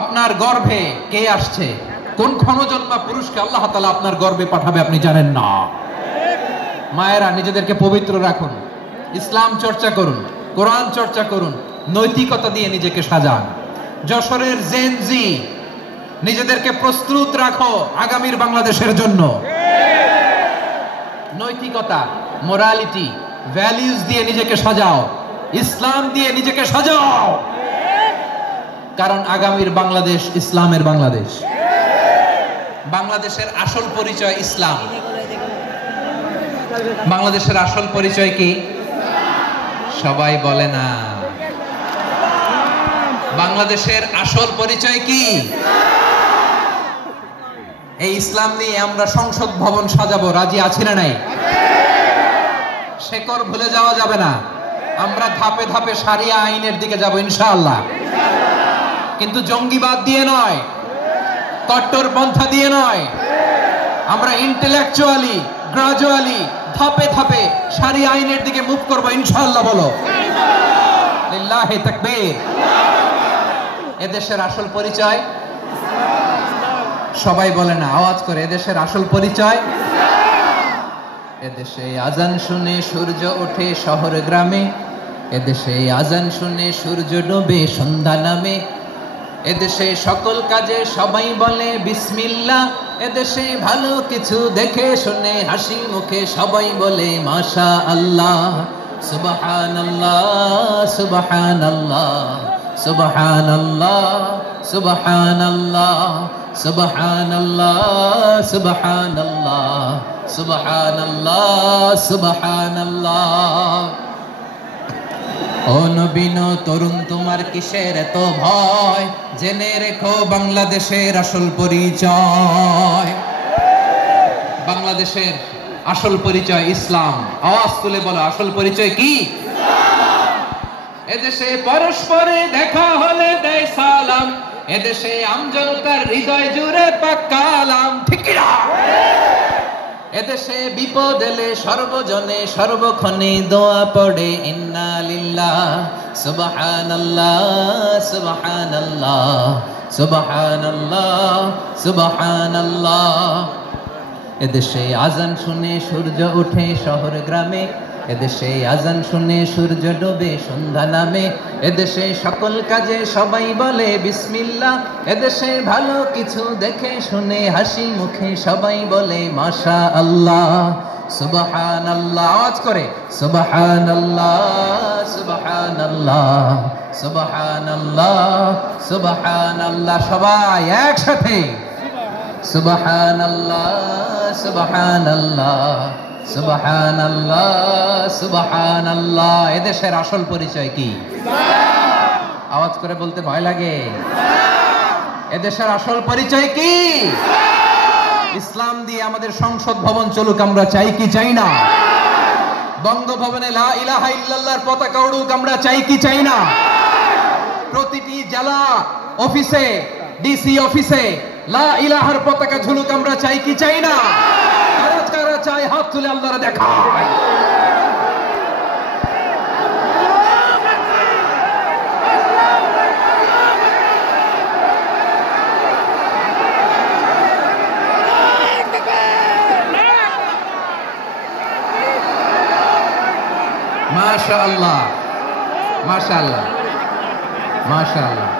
আপনার গর্ভে কে আসছে, কোন ক্ষণজন্মা পুরুষকে আল্লাহ তাআলা আপনার গর্ভে পাঠাবে আপনি জানেন না। মায়েরা নিজেদেরকে পবিত্র রাখুন, ইসলাম চর্চা করুন, কোরআন চর্চা করুন, নৈতিকতা দিয়ে নিজেকে সাজান। যশোরের জেনজি নিজেদেরকে প্রস্তুত রাখো আগামীর বাংলাদেশের জন্য। নৈতিকতা, মোরালিটি, ভ্যালিউজ দিয়ে নিজেকে সাজাও, ইসলাম দিয়ে নিজেকে সাজাও, কারণ আগামীর বাংলাদেশ ইসলামের বাংলাদেশ। বাংলাদেশের আসল পরিচয় ইসলাম। বাংলাদেশের আসল পরিচয় কি? সবাই বলে না। বাংলাদেশের আসল পরিচয় কি? এই ইসলাম নিয়ে আমরা সংসদ ভবন সাজাবো, রাজি আছি না নাই? শেকড় ভুলে যাওয়া যাবে না। আমরা ধাপে ধাপে শারিয়া আইনের দিকে যাব ইনশাআল্লাহ, কিন্তু জঙ্গিবাদ দিয়ে নয়, কট্টর পন্থা দিয়ে নয়। আমরা ইন্টেলেকচুয়ালি, গ্রাজুয়ালি, ধাপে ধাপে শারিয়া আইনের দিকে মুভ করব ইনশাআল্লাহ। বলো লিল্লাহি তাকবীর। এদেশের আসল পরিচয় সবাই বলে না, আওয়াজ করে, এদেশের আসল পরিচয়। এদেশে আজান শুনে সূর্য ওঠে শহর গ্রামে, এদেশে আজান শুনে সূর্য ডোবে সন্ধ্যা নামে, এদেশে সকল কাজে সবাই বলে বিসমিল্লাহ, এদেশে ভালো কিছু দেখে শুনে হাসি মুখে সবাই বলে মাশা আল্লাহ। সুবহানাল্লাহ সুবহানাল্লাহ সুবহানাল্লাহ সুবহানাল্লাহ সুবহানাল্লাহ সুবহানাল্লাহ সুবহানাল্লাহ সুবহানাল্লাহ। ও নবীন তরুণ, তোমার কিসের এত ভয়? জেনে রেখো বাংলাদেশের আসল পরিচয়। বাংলাদেশের আসল পরিচয় ইসলাম। আওয়াজ তুলে বলো, আসল পরিচয় কি? এদেশে পরস্পরে দেখা হলে দেয় সালাম, এদেশে আমজনতার হৃদয় জুড়ে পাক্কালাম। ঠিক না? এদেশে বিপদ এলে সর্বজনে সর্বক্ষণে দোয়া পড়ে ইন্না লিল্লাহ সুবহানাল্লাহ সুবহানাল্লাহ সুবহানাল্লাহ সুবহানাল্লাহ। এদেশে আজান শুনে সূর্য ওঠে শহর গ্রামে, এদেশে আজান শুনে সূর্য ডোবে সন্ধ্যা নামে, এদেশে সকল কাজে সবাই বলে বিসমিল্লাহ, এদেশে ভালো কিছু দেখে শুনে হাসি মুখে সবাই বলে মাশা আল্লাহ। সুবহানাল্লাহ, আওয়াজ করে সুবহানাল্লাহ সুবহানাল্লাহ সুবহানাল্লাহ সুবহানাল্লাহ। সবাই একসাথে সুবহানাল্লাহ সুবহানাল্লাহ সুবহানাল্লাহ সুবহানাল্লাহ। এদেশের আসল পরিচয় কি? আওয়াজ করে বলতে ভয় লাগে। এদেশের আসল পরিচয় কি? ইসলাম দিয়ে আমাদের সংসদ ভবন চলুক, আমরা চাই কি চাই না? বঙ্গভবনে লা ইলাহা ইল্লাল্লাহর পতাকা উড়ুক, আমরা চাই কি চাই না? প্রতিটি জেলা অফিসে, ডিসি অফিসে লা ইলাহার পতাকা ঝুলুক, আমরা চাই কি চাই না? কারা চাই হাত তুলে আল্লাহরে দেখায়। মাশাআল্লাহ মাশাআল্লাহ মাশাআল্লাহ।